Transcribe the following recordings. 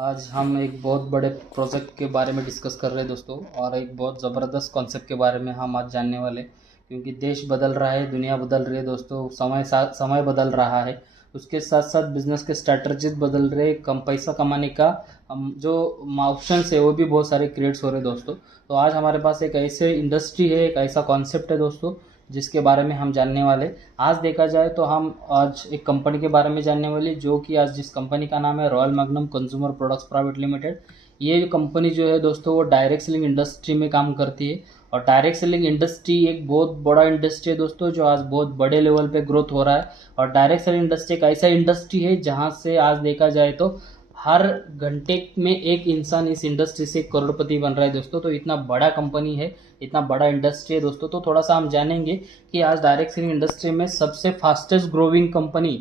आज हम एक बहुत बड़े प्रोजेक्ट के बारे में डिस्कस कर रहे हैं दोस्तों, और एक बहुत ज़बरदस्त कॉन्सेप्ट के बारे में हम आज जानने वाले, क्योंकि देश बदल रहा है, दुनिया बदल रही है दोस्तों, समय बदल रहा है। उसके साथ साथ बिजनेस के स्ट्रैटेजीज बदल रहे, कम पैसा कमाने का जो ऑप्शन है वो भी बहुत सारे क्रिएट्स हो रहे हैं दोस्तों। तो आज हमारे पास एक ऐसे इंडस्ट्री है, एक ऐसा कॉन्सेप्ट है दोस्तों, जिसके बारे में हम जानने वाले। आज देखा जाए तो हम आज एक कंपनी के बारे में जानने वाले, जो कि आज जिस कंपनी का नाम है royal magnum consumer products private limited. ये कंपनी जो है दोस्तों, वो डायरेक्ट सेलिंग इंडस्ट्री में काम करती है। और डायरेक्ट सेलिंग इंडस्ट्री एक बहुत बड़ा इंडस्ट्री है दोस्तों, जो आज बहुत बड़े लेवल पे ग्रोथ हो रहा है। और डायरेक्ट सेलिंग इंडस्ट्री एक ऐसा इंडस्ट्री है जहाँ से आज देखा जाए तो हर घंटे में एक इंसान इस इंडस्ट्री से करोड़पति बन रहा है दोस्तों। तो इतना बड़ा कंपनी है, इतना बड़ा इंडस्ट्री है दोस्तों। तो थोड़ा सा हम जानेंगे कि आज डायरेक्ट सेलिंग इंडस्ट्री में सबसे fastest growing company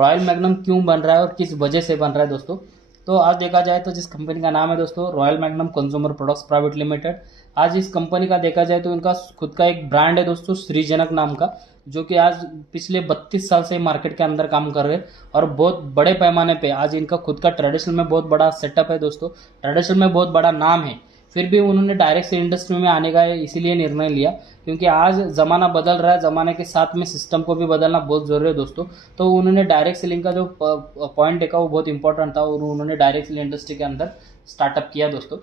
royal magnum क्यों बन रहा है और किस वजह से बन रहा है दोस्तों। तो आज देखा जाए तो जिस कंपनी का नाम है दोस्तों royal magnum consumer products private limited. आज इस कंपनी का देखा जाए तो इनका खुद का एक ब्रांड है दोस्तों, श्रीजनक नाम का, जो कि आज पिछले 32 साल से मार्केट के अंदर काम कर रहे हैं। और बहुत बड़े पैमाने पे आज इनका खुद का ट्रेडिशनल में बहुत बड़ा सेटअप है दोस्तों, ट्रेडिशनल में बहुत बड़ा नाम है। फिर भी उन्होंने डायरेक्ट से इंडस्ट्री में आने का इसीलिए निर्णय लिया, क्योंकि आज ज़माना बदल रहा है, ज़माने के साथ में सिस्टम को भी बदलना बहुत ज़रूरी है दोस्तों। तो उन्होंने डायरेक्ट सेलिंग का जो पॉइंट देखा वो बहुत इंपॉर्टेंट था, और उन्होंने डायरेक्ट सेलिंग इंडस्ट्री के अंदर स्टार्टअप किया दोस्तों।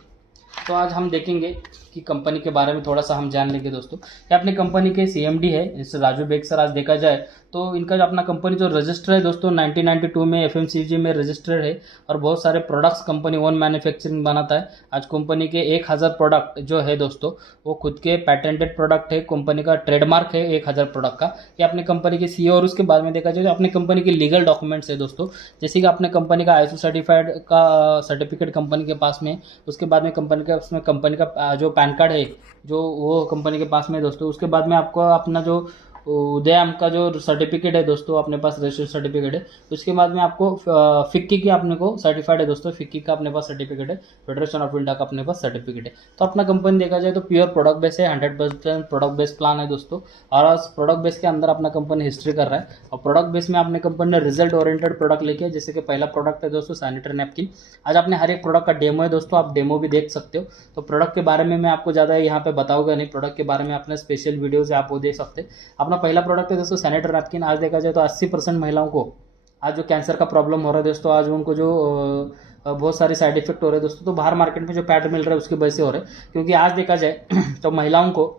तो आज हम देखेंगे कि कंपनी के बारे में थोड़ा सा हम जान लेंगे दोस्तों। ये अपनी कंपनी के सीएमडी है, मिस्टर राजू बेग सर। आज देखा जाए तो इनका जो अपना कंपनी जो रजिस्टर है दोस्तों 1992 में एफएमसीजी में रजिस्टर्ड है, और बहुत सारे प्रोडक्ट्स कंपनी ओन मैन्युफैक्चरिंग बनाता है। आज कंपनी के 1000 प्रोडक्ट जो है दोस्तों, वो खुद के पेटेंटेड प्रोडक्ट है, कंपनी का ट्रेडमार्क है 1000 प्रोडक्ट का। ये अपने कंपनी के सीईओ। और उसके बाद में देखा जाए तो अपने कंपनी के लीगल डॉक्यूमेंट्स है दोस्तों, जैसे कि अपने कंपनी का आईएसओ सर्टिफाइड का सर्टिफिकेट कंपनी के पास में। उसके बाद में कंपनी का उसमें कंपनी का जो पैन कार्ड है जो वो कंपनी के पास में दोस्तों। उसके बाद में आपको अपना जो उदयम का जो सर्टिफिकेट है दोस्तों, अपने पास रजिस्टर्ड सर्टिफिकेट है। उसके बाद में आपको फिक्की की अपने को सर्टिफाइड है दोस्तों, फिक्की का अपने पास सर्टिफिकेट है, फेडरेशन ऑफ इंडिया का अपने पास सर्टिफिकेट है। तो अपना कंपनी देखा जाए तो प्योर प्रोडक्ट बेस है, 100% प्रोडक्ट बेस्ड प्लान है दोस्तों। और प्रोडक्ट बेस के अंदर अपना कंपनी हिस्ट्री कर रहा है। और प्रोडक्ट बेस में अपने कंपनी ने रिजल्ट ओरिएंटेड प्रोडक्ट लेके, जैसे कि पहला प्रोडक्ट है दोस्तों सैनिटरी नैपकिन। आज अपने हर एक प्रोडक्ट का डेमो है दोस्तों, आप डेमो भी देख सकते हो। तो प्रोडक्ट के बारे में मैं आपको ज़्यादा यहाँ पे बताऊंगा नहीं, प्रोडक्ट के बारे में अपने स्पेशल वीडियोज आप वो देख सकते हैं। अपना पहला प्रोडक्ट है दोस्तों सैनिटरी नैपकिन। आज देखा जाए तो 80% महिलाओं को आज जो कैंसर का प्रॉब्लम हो रहा है दोस्तों, आज उनको जो बहुत सारे साइड इफेक्ट हो रहे हैं दोस्तों। तो बाहर मार्केट में जो पैड मिल रहा है उसकी वजह से हो रहे हैं, क्योंकि आज देखा जाए तो महिलाओं को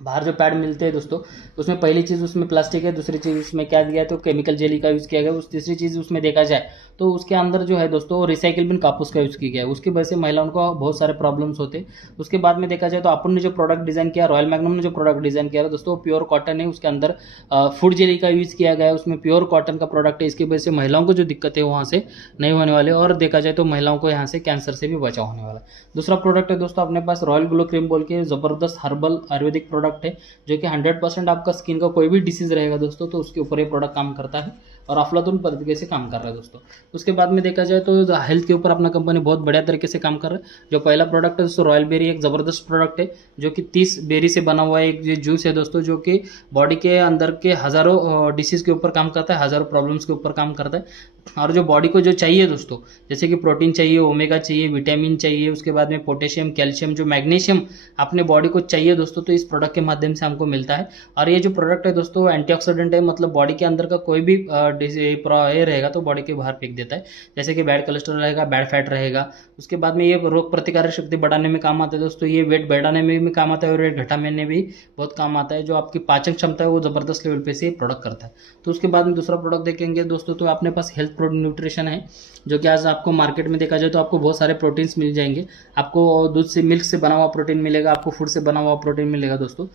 बाहर जो पैड मिलते हैं दोस्तों, उसमें पहली चीज़ उसमें प्लास्टिक है, दूसरी चीज़ उसमें क्या दिया है तो केमिकल जेली का यूज़ किया गया। उस तीसरी चीज़ उसमें देखा जाए तो उसके अंदर जो है दोस्तों रिसाइकिल बिन कापूस का यूज़ किया गया है। उसकी वजह से महिलाओं को बहुत सारे प्रॉब्लम्स होते हैं। उसके बाद में देखा जाए तो अपन ने जो प्रोडक्ट डिज़ाइन किया, रॉयल मैग्नम ने जो प्रोडक्ट डिज़ाइन किया दोस्तों, प्योर कॉटन है। उसके अंदर फूड जेली का यूज़ किया गया है, उसमें प्योर कॉटन का प्रोडक्ट है। इसकी वजह से महिलाओं को जो दिक्कत है वहाँ से नहीं होने वाले, और देखा जाए तो महिलाओं को यहाँ से कैंसर से भी बचाव होने वाला। दूसरा प्रोडक्ट है दोस्तों अपने पास रॉयल ग्लो क्रीम बोल के ज़बरदस्त हर्बल आयुर्वेदिक प्रोडक्ट है, जो कि 100% आपका स्किन का कोई भी डिसीज रहेगा दोस्तों तो उसके ऊपर ये प्रोडक्ट काम करता है, और अफलातून तरीके से काम कर रहा है दोस्तों। उसके बाद में देखा जाए तो हेल्थ के ऊपर अपना कंपनी बहुत बढ़िया तरीके से काम कर रहा है। जो पहला प्रोडक्ट है दोस्तों रॉयल बेरी, एक ज़बरदस्त प्रोडक्ट है, जो कि 30 बेरी से बना हुआ एक ये जूस है दोस्तों, जो कि बॉडी के अंदर के हज़ारों डिसीज के ऊपर काम करता है, हज़ारों प्रॉब्लम्स के ऊपर काम करता है। और जो बॉडी को जो चाहिए दोस्तों, जैसे कि प्रोटीन चाहिए, ओमेगा चाहिए, विटामिन चाहिए, उसके बाद में पोटेशियम, कैल्शियम, जो मैग्नीशियम अपने बॉडी को चाहिए दोस्तों, तो इस प्रोडक्ट के माध्यम से हमको मिलता है। और ये जो प्रोडक्ट है दोस्तों एंटीऑक्सीडेंट है, मतलब बॉडी के अंदर का कोई भी ये रहेगा तो बॉडी के बाहर फेंक देता है, जैसे कि बैड कोलेस्ट्रॉल रहेगा, बैड फैट रहेगा। उसके बाद में ये रोग प्रतिकारक शक्ति बढ़ाने में काम आता है दोस्तों, ये वेट बढ़ाने में भी काम आता है, और वेट घटाने में भी बहुत काम आता है। जो आपकी पाचन क्षमता है वो ज़बरदस्त लेवल पे से प्रोडक्ट करता है। तो उसके बाद में दूसरा प्रोडक्ट देखेंगे दोस्तों, तो अपने पास हेल्थ न्यूट्रिशन है, जो कि आज आपको मार्केट में देखा जाए तो आपको बहुत सारे प्रोटीन्स मिल जाएंगे। आपको दूध से, मिल्क से बना हुआ प्रोटीन मिलेगा, आपको फूड से बना हुआ प्रोटीन मिलेगा दोस्तों।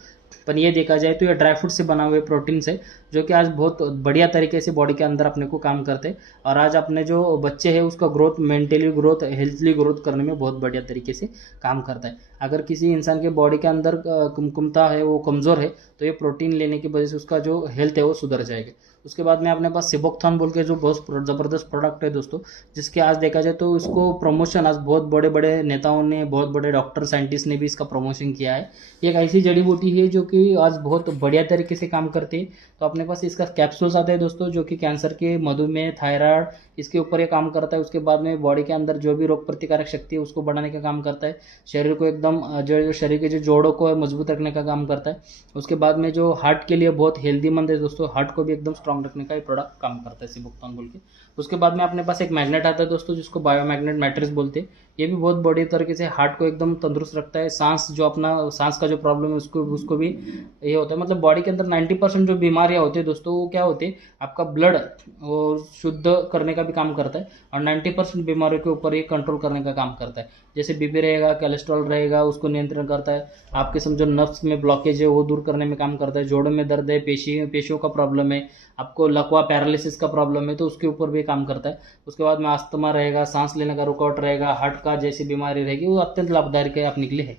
पर ये देखा जाए तो ये ड्राई फ्रूट से बना हुए प्रोटीन्स है, जो कि आज बहुत बढ़िया तरीके से बॉडी के अंदर अपने को काम करते हैं। और आज अपने जो बच्चे हैं उसका growth, mentally growth, healthily growth करने में बहुत बढ़िया तरीके से काम करता है। अगर किसी इंसान के बॉडी के अंदर कुमकुमता है, वो कमज़ोर है, तो ये प्रोटीन लेने की वजह से उसका जो हेल्थ है वो सुधर जाएगा। उसके बाद में अपने पास सिबोक्थान बोल के जो बहुत ज़बरदस्त प्रोडक्ट है दोस्तों, जिसके आज देखा जाए तो इसको प्रमोशन आज बहुत बड़े बड़े नेताओं ने, बहुत बड़े डॉक्टर साइंटिस्ट ने भी इसका प्रमोशन किया है। ये एक ऐसी जड़ी बूटी है जो कि आज बहुत बढ़िया तरीके से काम करती है। तो अपने पास इसका कैप्सूल्स आता है दोस्तों, जो कि कैंसर के, मधुमेह, थायराइड, इसके ऊपर ये काम करता है। उसके बाद में बॉडी के अंदर जो भी रोग प्रतिकारक शक्ति है उसको बढ़ाने का काम करता है। शरीर को एकदम जो शरीर के जो जोड़ों को मजबूत रखने का काम करता है। उसके बाद में जो हार्ट के लिए बहुत हेल्दी मंद है दोस्तों, हार्ट को भी एकदम स्ट्रांग रखने का ये प्रोडक्ट काम करता है सिबोक्थान बोल के। उसके बाद में अपने पास एक मैग्नेट आता है दोस्तों, जिसको बायोमैग्नेट मैट्रिक्स बोलते हैं। ये भी बहुत बड़ी तरीके से हार्ट को एकदम तंदुरुस्त रखता है। सांस जो अपना सांस का जो प्रॉब्लम है उसको भी ये होता है। मतलब बॉडी के अंदर 90% जो बीमारियां होती है दोस्तों, वो क्या होती है, आपका ब्लड वो शुद्ध करने का भी काम करता है, और 90% बीमारियों के ऊपर ये कंट्रोल करने का काम करता है। जैसे बीपी रहेगा, कोलेस्ट्रॉल रहेगा, उसको नियंत्रण करता है। आपके समझो नर्व्स में ब्लॉकेज है वो दूर करने में काम करता है। जोड़ों में दर्द है, पेशियों का प्रॉब्लम है, आपको लकवा पैरालिसिस का प्रॉब्लम है तो उसके ऊपर भी काम करता है। उसके बाद में अस्थमा रहेगा, सांस लेने का रुकावट रहेगा, हार्ट का जैसी बीमारी रहेगी, वो अत्यंत लाभदायक है अपने के लिए है।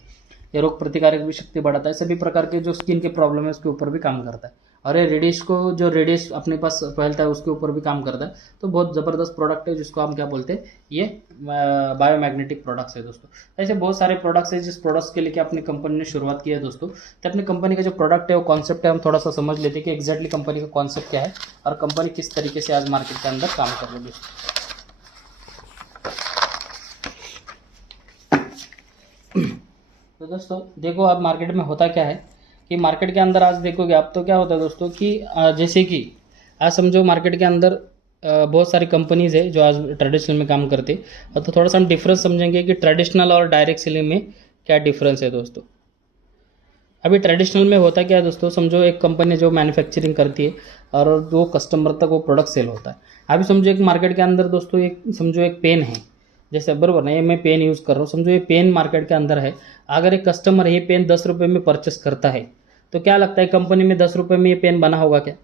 ये रोग प्रतिकारक भी शक्ति बढ़ाता है। सभी प्रकार के जो स्किन के प्रॉब्लम है उसके ऊपर भी काम करता है। और ये रेडिश को, जो रेडिश अपने पास फैलता है उसके ऊपर भी काम करता है। तो बहुत ज़बरदस्त प्रोडक्ट है, जिसको हम क्या बोलते हैं, ये बायोमैग्नेटिक प्रोडक्ट्स है दोस्तों। ऐसे बहुत सारे प्रोडक्ट्स है जिस प्रोडक्ट्स के लिए अपनी कंपनी ने शुरुआत की है दोस्तों। तो अपनी कंपनी का जो प्रोडक्ट है, वो कॉन्सेप्ट है, हम थोड़ा सा समझ लेते हैं कि एग्जैक्टली कंपनी का कॉन्सेप्ट क्या है और कंपनी किस तरीके से आज मार्केट के अंदर काम कर रही है दोस्तों। तो दोस्तों देखो, अब मार्केट में होता क्या है कि मार्केट के अंदर आज देखोगे आप तो क्या होता है दोस्तों कि जैसे कि आज समझो मार्केट के अंदर बहुत सारी कंपनीज है जो आज ट्रेडिशनल में काम करते हैं। तो थोड़ा सा हम डिफरेंस समझेंगे कि ट्रेडिशनल और डायरेक्ट सेलिंग में क्या डिफरेंस है दोस्तों। अभी ट्रेडिशनल में होता क्या है दोस्तों, समझो एक कंपनी जो मैन्युफैक्चरिंग करती है और वो कस्टमर तक वो प्रोडक्ट सेल होता है। अभी समझो एक मार्केट के अंदर दोस्तों एक समझो एक पेन है, जैसे बराबर ना, ये मैं पेन यूज़ कर रहा हूँ, समझो ये पेन मार्केट के अंदर है। अगर एक कस्टमर ये पेन 10 रुपये में परचेस करता है तो क्या लगता है कंपनी में 10 रुपये में ये पेन बना होगा क्या?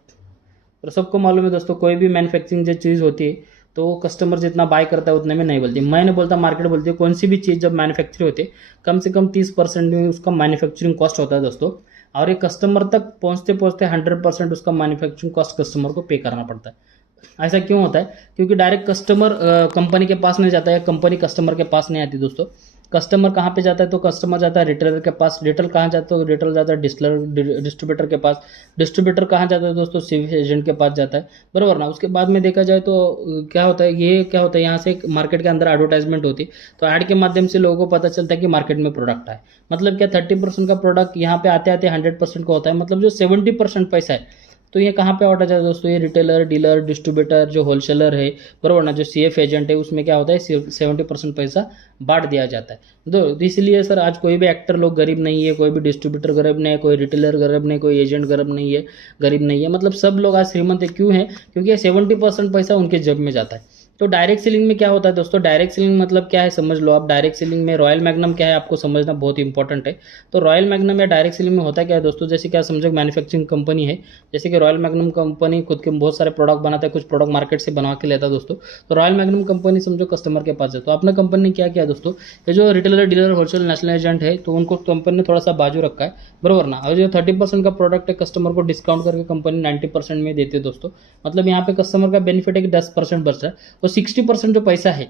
तो सबको मालूम है दोस्तों, कोई भी मैन्युफैक्चरिंग जो चीज़ होती है तो कस्टमर जितना बाय करता है उतने में नहीं बोलती। मैं नहीं बोलता, मार्केट बोलती है। कौन सी भी चीज़ जब मैन्युफैक्चर होती है कम से कम 30% में उसका मैन्युफैक्चरिंग कॉस्ट होता है दोस्तों, और ये कस्टमर तक पहुँचते पहुँचते 100% उसका मैन्युफैक्चरिंग कॉस्ट कस्टमर को पे करना पड़ता है। ऐसा क्यों होता है? क्योंकि डायरेक्ट कस्टमर कंपनी के पास नहीं जाता है, कंपनी कस्टमर के पास नहीं आती दोस्तों। कस्टमर कहाँ पे जाता है? तो कस्टमर जाता है रिटेलर के पास। रिटेल कहाँ जाता है? तो रिटेल जाता है डिस्ट्रीब्यूटर के पास। डिस्ट्रीब्यूटर कहाँ जाता है दोस्तों? सिविल एजेंट के पास जाता है, बराबर ना। उसके बाद में देखा जाए तो क्या होता है, ये क्या होता है, यहाँ से मार्केट के अंदर एडवर्टाइजमेंट होती है, तो ऐड के माध्यम से लोगों को पता चलता है कि मार्केट में प्रोडक्ट है। मतलब क्या, 30% का प्रोडक्ट यहाँ पे आते आते 100% का होता है। मतलब जो 70% पैसा है तो ये कहाँ पे ऑर्डर जाता है दोस्तों? ये रिटेलर, डीलर, डिस्ट्रीब्यूटर, जो होलसेलर है, बराबर ना, जो सीएफ एजेंट है, उसमें क्या होता है 70% पैसा बांट दिया जाता है। तो इसलिए सर आज कोई भी एक्टर लोग गरीब नहीं है, कोई भी डिस्ट्रीब्यूटर गरीब नहीं है, कोई रिटेलर गरीब नहीं, कोई एजेंट गरीब नहीं है। मतलब सब लोग आज श्रीमंत है। क्यों है? क्योंकि 70% पैसा उनके जेब में जाता है। तो डायरेक्ट सेलिंग में क्या होता है दोस्तों? डायरेक्ट सेलिंग मतलब क्या है समझ लो आप। डायरेक्ट सेलिंग में रॉयल मैग्नम क्या है आपको समझना बहुत इंपॉर्टेंट है। तो रॉयल मैग्नम या डायरेक्ट सेलिंग में होता क्या है दोस्तों, जैसे क्या समझो मैन्युफैक्चरिंग कंपनी है, जैसे कि रॉयल मैग्नम कंपनी खुद के बहुत सारे प्रोडक्ट बनाता है, कुछ प्रोडक्ट मार्केट से बनवा के लेता है दोस्तों। तो रॉयल मैग्नम कंपनी समझो कस्टमर के पास है, तो अपना कंपनी ने क्या किया दोस्तों, ये जो retailer, dealer, wholesale, national agent है, तो उनको कंपनी ने थोड़ा सा बाजू रखा है, बराबर ना। और जो 30% का प्रोडक्ट है कस्टमर को डिस्काउंट करके कंपनी 90% में देते है दोस्तों। मतलब यहाँ पे कस्टमर का बेनिफिट है कि 10% बच रहा है। तो 60% जो पैसा है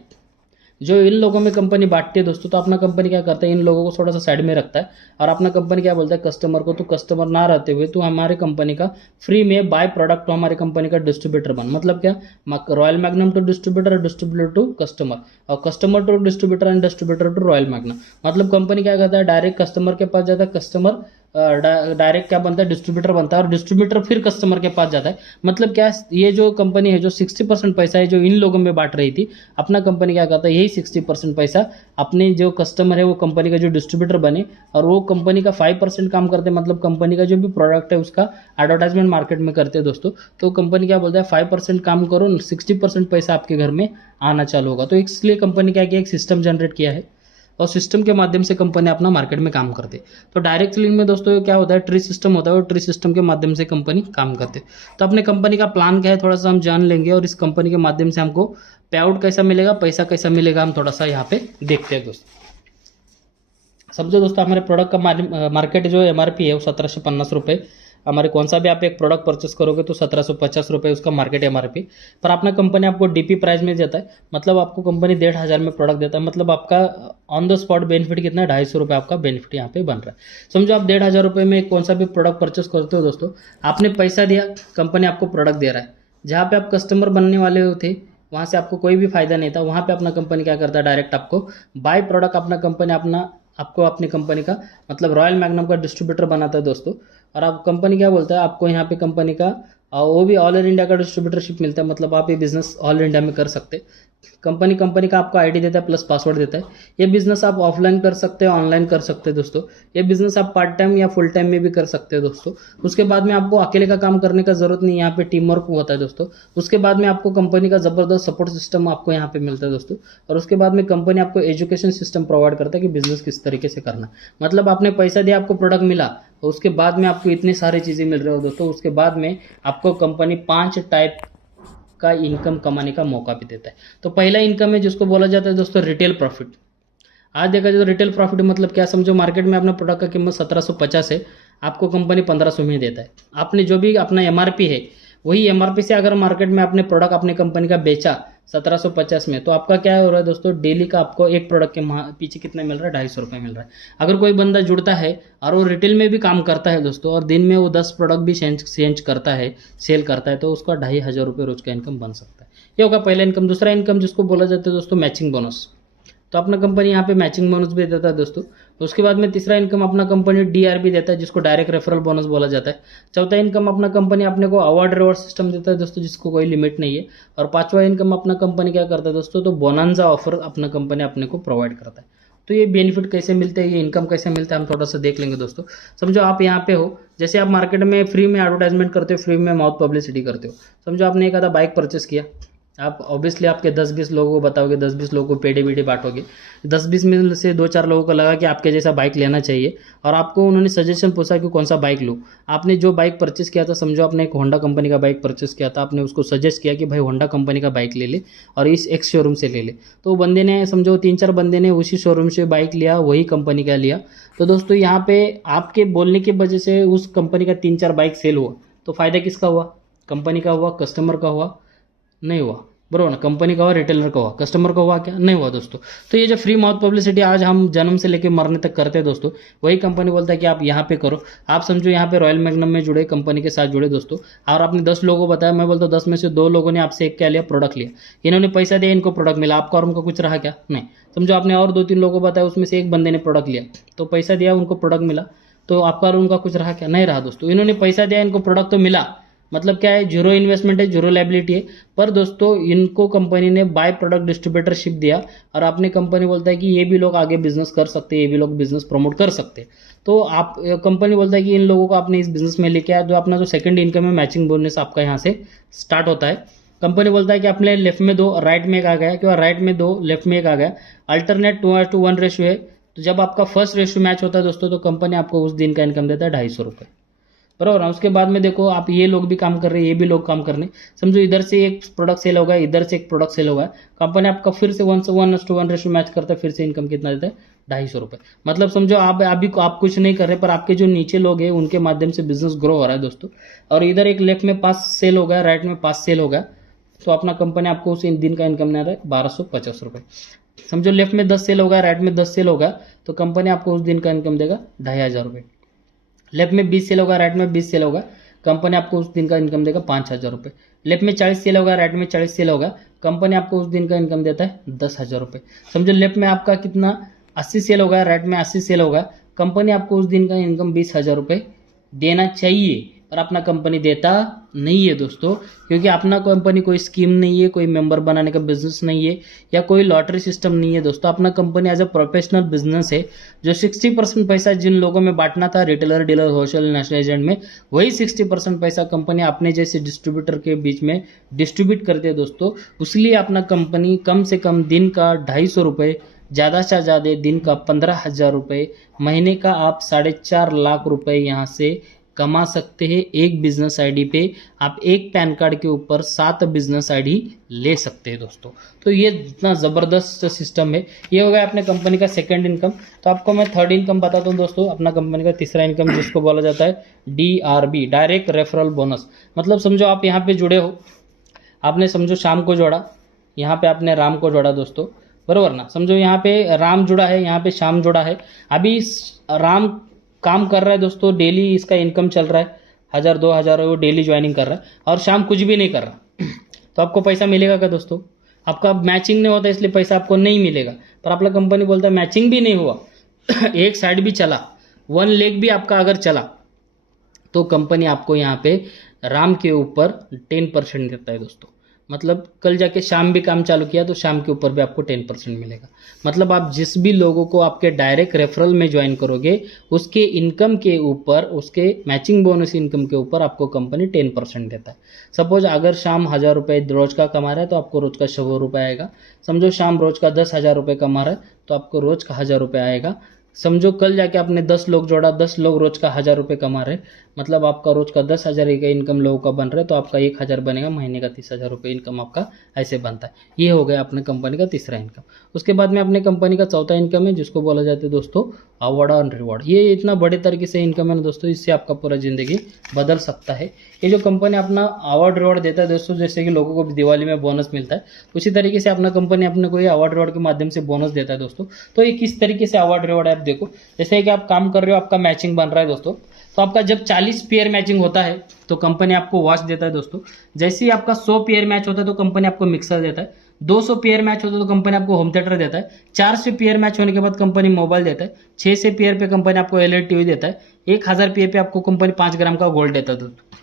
जो इन लोगों में कंपनी बांटती है दोस्तों, तो अपना कंपनी क्या करता है, इन लोगों को थोड़ा सा साइड में रखता है और अपना कंपनी क्या बोलता है कस्टमर को, तो कस्टमर ना रहते हुए तो हमारे कंपनी का फ्री में बाय प्रोडक्ट, तो हमारी कंपनी का डिस्ट्रीब्यूटर बन। मतलब क्या, royal magnum to distributor, distributor to customer, और customer to distributor and distributor to royal magnum. मतलब कंपनी क्या करता है, डायरेक्ट कस्टमर के पास जाता है, कस्टमर डायरेक्ट क्या बनता है, डिस्ट्रीब्यूटर बनता है, और डिस्ट्रीब्यूटर फिर कस्टमर के पास जाता है। मतलब क्या, ये जो कंपनी है जो 60% पैसा है जो इन लोगों में बांट रही थी, अपना कंपनी क्या करता है, यही 60% पैसा अपने जो कस्टमर है वो कंपनी का जो डिस्ट्रीब्यूटर बने, और वो कंपनी का 5% काम करते हैं। मतलब कंपनी का जो भी प्रोडक्ट है उसका एडवर्टाइजमेंट मार्केट में करते हैं दोस्तों। तो कंपनी क्या बोलता है 5% काम करो, 60% पैसा आपके घर में आना चालू होगा। तो इसलिए कंपनी क्या किया, एक सिस्टम जनरेट किया है और सिस्टम के माध्यम से कंपनी अपना मार्केट में काम करते। तो डायरेक्ट सेलिंग में दोस्तों क्या होता है, ट्री सिस्टम होता है, और ट्री सिस्टम के माध्यम से कंपनी काम करते। तो अपने कंपनी का प्लान क्या है थोड़ा सा हम जान लेंगे, और इस कंपनी के माध्यम से हमको पे आउट कैसा मिलेगा, पैसा कैसा मिलेगा, हम थोड़ा सा यहाँ पे देखते हैं दोस्तों। समझो दोस्तों, हमारे प्रोडक्ट का मार्केट जो MRP है वो 1750 रुपये हमारे कौन सा भी आप एक प्रोडक्ट परचेस करोगे तो 1750 रुपये उसका मार्केट MRP, पर अपना कंपनी आपको DP प्राइस में देता है, मतलब आपको कंपनी 1500 में प्रोडक्ट देता है, मतलब आपका ऑन द स्पॉट बेनिफिट कितना है, 250 रुपये आपका बेनिफिट यहाँ पे बन रहा है। समझो आप 1500 रुपये में कौन सा भी प्रोडक्ट परचेस करते हो दोस्तों, आपने पैसा दिया, कंपनी आपको प्रोडक्ट दे रहा है, जहाँ पे आप कस्टमर बनने वाले थे वहाँ से आपको कोई भी फायदा नहीं था, वहाँ पे अपना कंपनी क्या करता है, डायरेक्ट आपको बाय प्रोडक्ट अपना कंपनी आपको अपनी कंपनी का मतलब रॉयल मैग्नम का डिस्ट्रीब्यूटर बनाता है दोस्तों। और आप कंपनी क्या बोलता है, आपको यहाँ पे कंपनी का वो भी ऑल इंडिया का डिस्ट्रीब्यूटरशिप मिलता है, मतलब आप ये बिजनेस ऑल इंडिया में कर सकते। कंपनी का आपको ID देता है प्लस पासवर्ड देता है। ये बिजनेस आप ऑफलाइन कर सकते हो, ऑनलाइन कर सकते हैं दोस्तों। ये बिजनेस आप पार्ट टाइम या फुल टाइम में भी कर सकते हो दोस्तों। उसके बाद में आपको अकेले का काम करने का जरूरत नहीं, यहाँ पे टीम वर्क होता है दोस्तों। उसके बाद में आपको कंपनी का जबरदस्त सपोर्ट सिस्टम आपको यहाँ पे मिलता है दोस्तों। और उसके बाद में कंपनी आपको एजुकेशन सिस्टम प्रोवाइड करता है कि बिजनेस किस तरीके से करना, मतलब आपने पैसा दिया, आपको प्रोडक्ट मिला, और उसके बाद में आपको इतनी सारी चीज़ें मिल रही हो दोस्तों। उसके बाद में आपको कंपनी 5 टाइप का इनकम कमाने का मौका भी देता है। तो पहला इनकम है जिसको बोला जाता है दोस्तों रिटेल प्रॉफिट। आज देखा जाए तो रिटेल प्रॉफिट मतलब क्या, समझो मार्केट में अपना प्रोडक्ट का कीमत 1750 है, आपको कंपनी 1500 में देता है। आपने जो भी अपना MRP है वही MRP से अगर मार्केट में आपने प्रोडक्ट अपने कंपनी का बेचा 1750 में, तो आपका क्या हो रहा है दोस्तों, डेली का आपको एक प्रोडक्ट के पीछे कितना मिल रहा है, 250 रुपये मिल रहा है। अगर कोई बंदा जुड़ता है और वो रिटेल में भी काम करता है दोस्तों, और दिन में वो 10 प्रोडक्ट भी चेंज करता है, सेल करता है, तो उसका 2500 रुपये रोज का इनकम बन सकता है। ये होगा पहला इनकम। दूसरा इनकम जिसको बोला जाता है दोस्तों मैचिंग बोनस, तो अपना कंपनी यहाँ पे मैचिंग बोनस भी देता है दोस्तों। उसके बाद में तीसरा इनकम अपना कंपनी DRB देता है, जिसको डायरेक्ट रेफरल बोनस बोला जाता है। चौथा इनकम अपना कंपनी अपने को अवार्ड रिवॉर्ड सिस्टम देता है दोस्तों, जिसको कोई लिमिट नहीं है। और पांचवा इनकम अपना कंपनी क्या करता है दोस्तों, तो बोनांजा ऑफर अपना कंपनी अपने को प्रोवाइड करता है। तो ये बेनिफिट कैसे मिलते हैं, ये इनकम कैसे मिलता है, हम थोड़ा सा देख लेंगे दोस्तों। समझो आप यहाँ पे हो, जैसे आप मार्केट में फ्री में एडवर्टाइजमेंट करते हो, फ्री में माउथ पब्लिसिटी करते हो। समझो आपने एक आधा बाइक परचेस किया, आप ऑब्वियसली आपके 10-20 लोगों को बताओगे, 10-20 लोगों को पेड़े बीड़े बांटोगे, 10-20 में से 2-4 लोगों को लगा कि आपके जैसा बाइक लेना चाहिए, और आपको उन्होंने सजेशन पूछा कि कौन सा बाइक लूँ। आपने जो बाइक परचेस किया था, समझो आपने एक होंडा कंपनी का बाइक परचेस किया था, आपने उसको सजेस्ट किया कि भाई होंडा कंपनी का बाइक ले ले और इस एक्स शोरूम से ले ले। तो बंदे ने, समझो 3-4 बंदे ने उसी शोरूम से बाइक लिया, वही कंपनी का लिया। तो दोस्तों यहाँ पे आपके बोलने की वजह से उस कंपनी का 3-4 बाइक सेल हुआ, तो फायदा किसका हुआ, कंपनी का हुआ, कस्टमर का हुआ, नहीं हुआ, बरोबर ना। कंपनी का हुआ, रिटेलर का हुआ, कस्टमर का हुआ क्या, नहीं हुआ दोस्तों। तो ये जो फ्री माउथ पब्लिसिटी आज हम जन्म से लेकर मरने तक करते हैं दोस्तों, वही कंपनी बोलता है कि आप यहाँ पे करो। आप समझो यहाँ पे रॉयल मैग्नम में जुड़े, कंपनी के साथ जुड़े दोस्तों, और आपने 10 लोगों को बताया, मैं बोलता हूँ 10 में से 2 लोगों ने आपसे एक क्या लिया, प्रोडक्ट लिया। इन्होंने पैसा दिया, इनको प्रोडक्ट मिला, आपका और उनका कुछ रहा क्या, नहीं। समझो आपने और 2-3 लोगों को बताया, उसमें से एक बंदे ने प्रोडक्ट लिया, तो पैसा दिया, उनको प्रोडक्ट मिला, तो आपका और उनका कुछ रहा क्या, नहीं रहा दोस्तों। इन्होंने पैसा दिया, इनको प्रोडक्ट तो मिला, मतलब क्या है, जीरो इन्वेस्टमेंट है, जीरो लायबिलिटी है। पर दोस्तों इनको कंपनी ने बाय प्रोडक्ट डिस्ट्रीब्यूटरशिप दिया, और आपने कंपनी बोलता है कि ये भी लोग आगे बिजनेस कर सकते हैं, ये भी लोग बिजनेस प्रमोट कर सकते हैं। तो आप कंपनी बोलता है कि इन लोगों को आपने इस बिजनेस में लेके आया, तो अपना जो सेकंड इनकम है मैचिंग बोनस आपका यहाँ से स्टार्ट होता है। कंपनी बोलता है कि अपने लेफ्ट में 2, राइट में एक आ गया, कि राइट में 2, लेफ्ट में एक आ गया, अल्टरनेट 2:1 रेशियो है। तो जब आपका फर्स्ट रेशियो मैच होता है दोस्तों, तो कंपनी आपको उस दिन का इनकम देता है 250 रुपये, बराबर। उसके बाद में देखो आप, ये लोग भी काम कर रहे हैं, ये भी लोग काम कर रहे हैं। समझो इधर से एक प्रोडक्ट सेल होगा, इधर से एक प्रोडक्ट सेल होगा, कंपनी आपका फिर से 1:1 रेशियो मैच करता है, फिर से इनकम कितना देता है, 250 रुपये। मतलब समझो आप अभी आप कुछ नहीं कर रहे, पर आपके जो नीचे लोग हैं उनके माध्यम से बिजनेस ग्रो हो रहा है दोस्तों। और इधर एक लेफ्ट में 5 सेल होगा, राइट में 5 सेल होगा, तो अपना कंपनी आपको उस दिन का इनकम दे रहा है 1250 रुपये। समझो लेफ्ट में 10 सेल होगा, राइट में 10 सेल होगा, तो कंपनी आपको उस दिन का इनकम देगा 2500 रुपये। लेफ्ट में 20 सेल होगा, राइट में 20 सेल होगा, कंपनी आपको उस दिन का इनकम देगा 5000 रुपये। लेफ्ट में 40 सेल होगा, राइट में 40 सेल होगा, कंपनी आपको उस दिन का इनकम देता है 10,000 रुपये। समझो लेफ्ट में आपका कितना 80 सेल होगा, राइट में 80 सेल होगा, कंपनी आपको उस दिन का इनकम 20,000 रुपये देना चाहिए, पर अपना कंपनी देता नहीं है दोस्तों, क्योंकि अपना कंपनी कोई स्कीम नहीं है, कोई मेंबर बनाने का बिजनेस नहीं है, या कोई लॉटरी सिस्टम नहीं है दोस्तों। अपना company as a professional business है, जो 60% पैसा जिन लोगों में बांटना था, retailer, dealer, wholesale, national agent में, वही 60% पैसा कंपनी अपने जैसे डिस्ट्रीब्यूटर के बीच में डिस्ट्रीब्यूट करती है दोस्तों। इसलिए अपना कंपनी कम से कम दिन का 250 रुपये, ज़्यादा से ज़्यादा दिन का 15,000 रुपये, महीने का आप 4.5 लाख रुपये यहाँ से कमा सकते हैं। एक बिजनेस आईडी पे आप एक पैन कार्ड के ऊपर 7 बिजनेस आईडी ले सकते हैं दोस्तों। तो ये इतना ज़बरदस्त सिस्टम है। ये हो गया अपने कंपनी का सेकंड इनकम। तो आपको मैं थर्ड इनकम बताता हूँ दोस्तों, अपना कंपनी का तीसरा इनकम जिसको बोला जाता है DRB, डायरेक्ट रेफरल बोनस। मतलब समझो आप यहाँ पे जुड़े हो, आपने समझो शाम को जोड़ा, यहाँ पे आपने राम को जोड़ा दोस्तों, बरोबर ना। समझो यहाँ पे राम जुड़ा है, यहाँ पे शाम जुड़ा है। अभी राम काम कर रहा है दोस्तों, डेली इसका इनकम चल रहा है 1000-2000 वो डेली ज्वाइनिंग कर रहा है, और शाम कुछ भी नहीं कर रहा तो आपको पैसा मिलेगा क्या दोस्तों? आपका मैचिंग नहीं होता इसलिए पैसा आपको नहीं मिलेगा। पर आपका कंपनी बोलता है मैचिंग भी नहीं हुआ एक साइड भी चला, 1 लेग भी आपका अगर चला, तो कंपनी आपको यहाँ पे राम के ऊपर 10% देता है दोस्तों। मतलब कल जाके शाम भी काम चालू किया तो शाम के ऊपर भी आपको 10% मिलेगा। मतलब आप जिस भी लोगों को आपके डायरेक्ट रेफरल में ज्वाइन करोगे, उसके इनकम के ऊपर, उसके मैचिंग बोनस इनकम के ऊपर आपको कंपनी 10% देता है। सपोज अगर शाम 1000 रुपये रोज का कमा रहा है तो आपको रोज का 100 रुपये आएगा। समझो शाम रोज का 10,000 रुपये कमा रहा है तो आपको रोज का 1000 रुपये आएगा। समझो कल जाके आपने 10 लोग जोड़ा, 10 लोग रोज का 1000 रुपये कमा रहे, मतलब आपका रोज का 10,000 का इनकम लोगों का बन रहा है, तो आपका 1000 बनेगा, महीने का 30,000 रुपये इनकम आपका ऐसे बनता है। ये हो गया अपने कंपनी का तीसरा इनकम। उसके बाद में अपने कंपनी का चौथा इनकम है जिसको बोला जाता है दोस्तों अवार्ड और रिवॉर्ड। ये इतना बड़े तरीके से इनकम है ना दोस्तों, इससे आपका पूरा ज़िंदगी बदल सकता है। ये जो कंपनी अपना अवार्ड रिवॉर्ड देता है दोस्तों, जैसे कि लोगों को दिवाली में बोनस मिलता है, उसी तरीके से अपना कंपनी अपने को ये अवार्ड रिवॉर्ड के माध्यम से बोनस देता है दोस्तों। तो ये किस तरीके से अवार्ड रिवॉर्ड है आप देखो, जैसे कि आप काम कर रहे हो, आपका मैचिंग बन रहा है दोस्तों, तो आपका जब 40 पेयर मैचिंग होता है तो कंपनी आपको वॉच देता है दोस्तों। जैसे ही आपका 100 पेयर मैच होता है तो कंपनी आपको मिक्सर देता है। 200 पेयर मैच होता है तो कंपनी आपको होम थिएटर देता है। 400 पेयर मैच होने के बाद कंपनी मोबाइल देता है। 600 पेयर पे कंपनी आपको LED टीवी देता है। 1000 पेयर पे आपको कंपनी 5 ग्राम का गोल्ड देता है दोस्तों।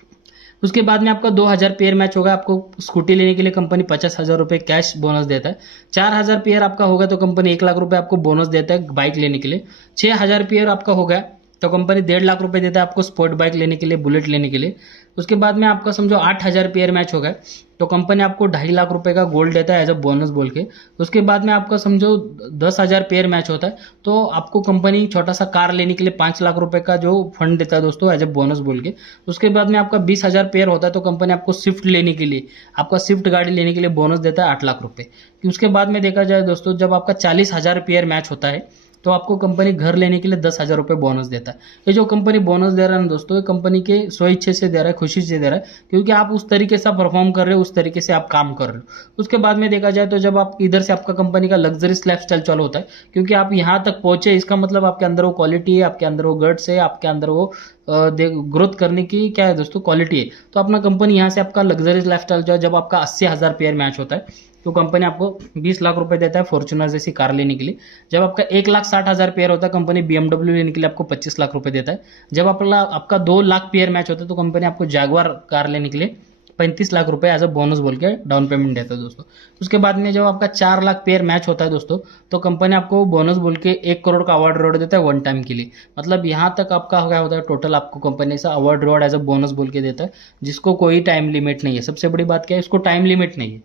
उसके बाद में आपका 2000 पेयर मैच होगा, आपको स्कूटी लेने के लिए कंपनी 50,000 रुपये कैश बोनस देता है। 4000 पेयर आपका होगा तो कंपनी 1 लाख रुपये आपको बोनस देता है बाइक लेने के लिए। 6000 पेयर आपका हो गया तो कंपनी 1.5 लाख रुपए देता है आपको स्पोर्ट बाइक लेने के लिए, बुलेट लेने के लिए। उसके बाद में आपका समझो 8000 पेयर मैच हो गया तो कंपनी आपको 2.5 लाख रुपए का गोल्ड देता है एज अ बोनस बोल के। उसके बाद में आपका समझो 10,000 पेयर मैच होता है तो आपको कंपनी छोटा सा कार लेने के लिए 5 लाख रुपए का जो फंड देता है दोस्तों एज अ बोनस बोल के। उसके बाद में आपका 20,000 पेयर होता है तो कंपनी आपको स्विफ्ट लेने के लिए, आपका स्विफ्ट गाड़ी लेने के लिए बोनस देता है 8 लाख रुपए। उसके बाद में देखा जाए दोस्तों, जब आपका 40,000 पेयर मैच होता है तो आपको कंपनी घर लेने के लिए 10,000 रुपये बोनस देता है। ये जो कंपनी बोनस दे रहा है ना दोस्तों, ये कंपनी के स्वेच्छे से दे रहा है, खुशी से दे रहा है, क्योंकि आप उस तरीके से परफॉर्म कर रहे हो, उस तरीके से आप काम कर रहे हो। उसके बाद में देखा जाए तो जब आप इधर से आपका कंपनी का लग्जरीस लाइफस्टाइल चालू होता है, क्योंकि आप यहाँ तक पहुंचे, इसका मतलब आपके अंदर वो क्वालिटी है, आपके अंदर वो गट्स है, आपके अंदर वो ग्रोथ करने की क्या है दोस्तों क्वालिटी है। तो अपना कंपनी यहाँ से आपका लग्जरीज लाइफस्टाइल जो है, जब आपका 80,000 पेयर मैच होता है तो कंपनी आपको 20 लाख रुपए देता है फॉर्च्यूनर जैसी कार लेने के लिए। जब आपका 1,60,000 पेयर होता है कंपनी BMW लेने के लिए आपको 25 लाख रुपए देता है। जब आपका 2 लाख पेयर मैच होता है तो कंपनी आपको जैगवार कार लेने के लिए 35 लाख रुपए एज अ बोनस बोल के डाउन पेमेंट देता है दोस्तों। उसके बाद में जब आपका 4 लाख पेयर मैच होता है दोस्तों तो कंपनी आपको बोनस बोल के 1 करोड़ का अवार्ड रिवॉर्ड देता है 1 टाइम के लिए। मतलब यहाँ तक आपका क्या होता है, टोटल आपको कंपनी से award reward as a bonus बोल के देता है, जिसको कोई टाइम लिमिट नहीं है। सबसे बड़ी बात क्या है, इसको टाइम लिमिट नहीं है,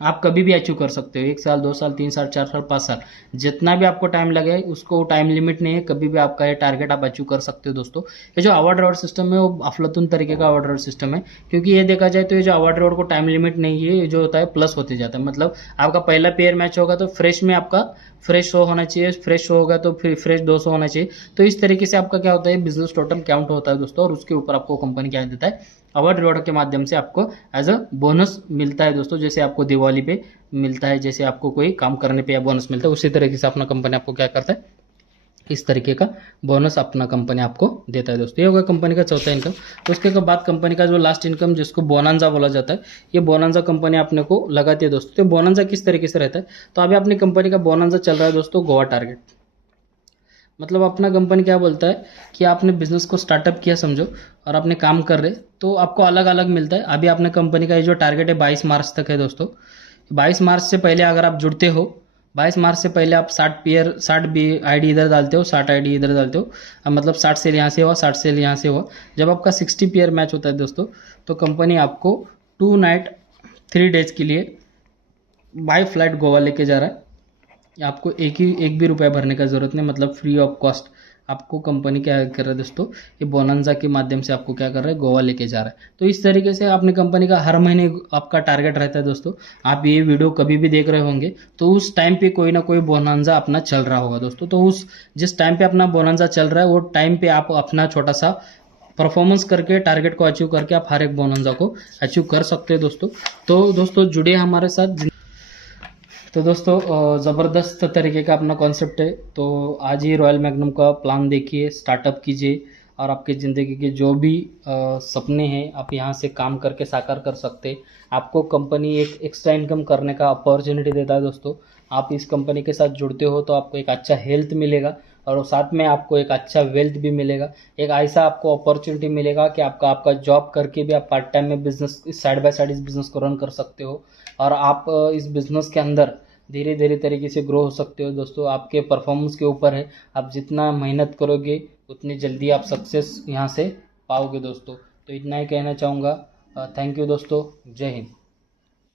आप कभी भी अचीव कर सकते हो। 1 साल, 2 साल, 3 साल, 4 साल, 5 साल, जितना भी आपको टाइम लगे उसको टाइम लिमिट नहीं है, कभी भी आपका ये टारगेट आप अचीव कर सकते हो दोस्तों। ये जो अवार्ड रिवॉर्ड सिस्टम है वो अफलातून तरीके का अवार्ड रिवॉर्ड सिस्टम है, क्योंकि ये देखा जाए तो ये जो अवार्ड रिवॉर्ड को टाइम लिमिट नहीं है, ये जो होता है प्लस होते जाता है। मतलब आपका पहला पेयर मैच होगा तो फ्रेश में आपका फ्रेश 100 होना चाहिए, फ्रेश 100 होगा तो फिर फ्रेश 200 होना चाहिए। तो इस तरीके से आपका क्या होता है, बिजनेस टोटल काउंट होता है दोस्तों, और उसके ऊपर आपको कंपनी क्या देता है, अवार्ड रिवॉर्ड के माध्यम से आपको एज अ बोनस मिलता है दोस्तों। जैसे आपको दिवाली पे मिलता है, जैसे आपको कोई काम करने पे या बोनस मिलता है, उसी तरीके से अपना कंपनी आपको क्या करता है, इस तरीके का बोनस अपना कंपनी आपको देता है दोस्तों। ये होगा कंपनी का चौथा इनकम। तो उसके बाद कंपनी का जो लास्ट इनकम जिसको बोनांजा बोला जाता है, ये बोनांजा कंपनी अपने को लगाती है दोस्तों। तो बोनांजा किस तरीके से रहता है, तो अभी अपनी कंपनी का बोनांजा चल रहा है दोस्तों गोवा टारगेट। मतलब अपना कंपनी क्या बोलता है कि आपने बिजनेस को स्टार्टअप किया समझो, और आपने काम कर रहे तो आपको अलग अलग मिलता है। अभी आपने कंपनी का ये जो टारगेट है 22 मार्च तक है दोस्तों। 22 मार्च से पहले अगर आप जुड़ते हो, 22 मार्च से पहले आप 60 आईडी इधर डालते हो, 60 आईडी इधर डालते हो, अब मतलब 60 सेल यहाँ से हुआ, 60 सेल यहाँ से हुआ। जब आपका 60 पेयर मैच होता है दोस्तों तो कंपनी आपको 2 नाइट 3 डेज के लिए बाय फ्लाइट गोवा लेके जा रहा है। आपको एक भी रुपया भरने का ज़रूरत नहीं, मतलब फ्री ऑफ कॉस्ट आपको कंपनी क्या कर रहा है दोस्तों, ये बोनंजा के माध्यम से आपको क्या कर रहा है, गोवा लेके जा रहा है। तो इस तरीके से अपनी कंपनी का हर महीने आपका टारगेट रहता है दोस्तों। आप ये वीडियो कभी भी देख रहे होंगे तो उस टाइम पे कोई ना कोई बोनंजा अपना चल रहा होगा दोस्तों। तो उस जिस टाइम पे अपना बोनंजा चल रहा है वो टाइम पे आप अपना छोटा सा परफॉर्मेंस करके टारगेट को अचीव करके आप हर एक बोनंजा को अचीव कर सकते हैं दोस्तों। तो दोस्तों जुड़े हमारे साथ। तो दोस्तों ज़बरदस्त तरीके का अपना कॉन्सेप्ट है। तो आज ही रॉयल मैग्नम का प्लान देखिए, स्टार्टअप कीजिए और आपकी ज़िंदगी के जो भी सपने हैं आप यहाँ से काम करके साकार कर सकते हैं। आपको कंपनी एक एक्स्ट्रा इनकम करने का अपॉर्चुनिटी देता है दोस्तों। आप इस कंपनी के साथ जुड़ते हो तो आपको एक अच्छा हेल्थ मिलेगा और साथ में आपको एक अच्छा वेल्थ भी मिलेगा। एक ऐसा आपको अपॉर्चुनिटी मिलेगा कि आपका जॉब करके भी आप पार्ट टाइम में बिजनेस साइड बाय साइड इस बिज़नेस को रन कर सकते हो और आप इस बिज़नेस के अंदर धीरे धीरे तरीके से ग्रो हो सकते हो दोस्तों। आपके परफॉर्मेंस के ऊपर है, आप जितना मेहनत करोगे उतनी जल्दी आप सक्सेस यहाँ से पाओगे दोस्तों। तो इतना ही कहना चाहूँगा। थैंक यू दोस्तों, जय हिंद।